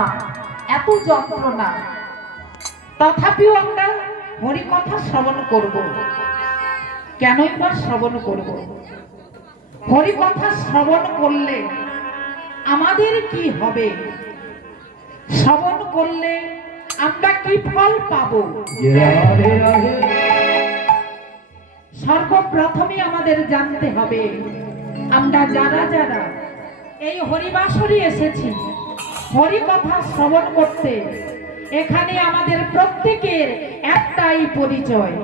ব্যথা, এত যন্ত্রণা, তথাপিও আমরা হরিকথা শ্রবণ করব। কেনই বা শ্রবণ করব? হরিকথা শ্রবণ করলে আমাদের কি হবে? শ্রবণ করলে আমরা কি ফল পাব? সর্বপ্রথমে আমাদের জানতে হবে, আমরা যারা যারা এই হরিবাসরে এসেছি হরিকথা শ্রবণ করতে, এখানে আমাদের প্রত্যেকের একটাই পরিচয়।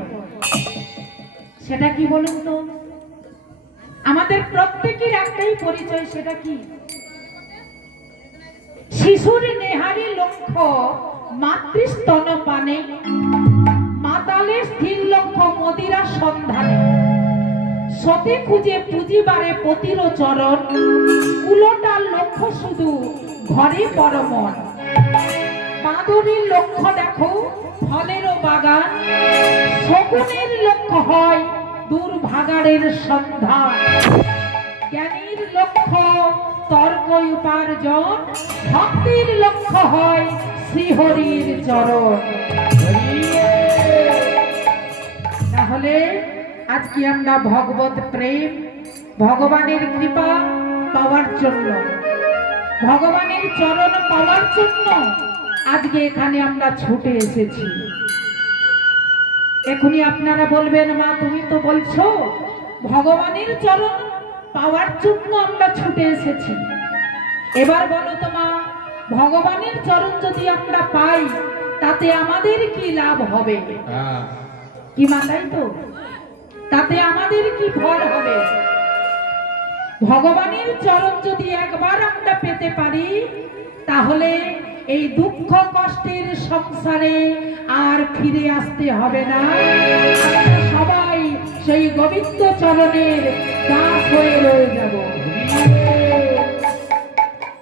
সেটা কি বলুন তো? আমাদের প্রত্যেকের একটাই পরিচয়, সেটা কি? শিশুর নেহারি লক্ষ্য মাতৃস্তন পানে, মাতালের স্থির লক্ষ্য মদিরা সন্ধানে, সতে খুঁজে পুঁজিবারে পতির চরণ, কুলোটার লক্ষ্য শুধু ঘরে পরমন। বাঁদরের লক্ষ্য দেখো ফলেরও বাগান, শকুনের লক্ষ্য হয় দুর্ভাগাড়ের সন্ধান। জ্ঞানীর লক্ষ্য তর্ক উপার্জন, ভক্তির লক্ষ্য হয় শ্রীহরির চরণ। তাহলে আজকে আমরা ভগবত প্রেম, ভগবানের কৃপা পাওয়ার জন্য, ভগবানের চরণ পাওয়ার জন্য আজকে এখানে আমরা ছুটে এসেছি। এখনই আপনারা বলবেন, মা তুমি তো বলছো ভগবানের চরণ পাওয়ার জন্য আমরা ছুটে এসেছি। এবার বলো তো মা, ভগবানের চরণ যদি আমরা পাই তাতে আমাদের কি লাভ হবে? কি মা, তাই তো? তাতে আমাদের কি ফল হবে? ভগবানের চরণ যদি একবার আমরা পেতে পারি, তাহলে এই দুঃখ কষ্টের সংসারে আর ফিরে আসতে হবে না। আমরা সবাই সেই গোবিন্দ চরণের দাস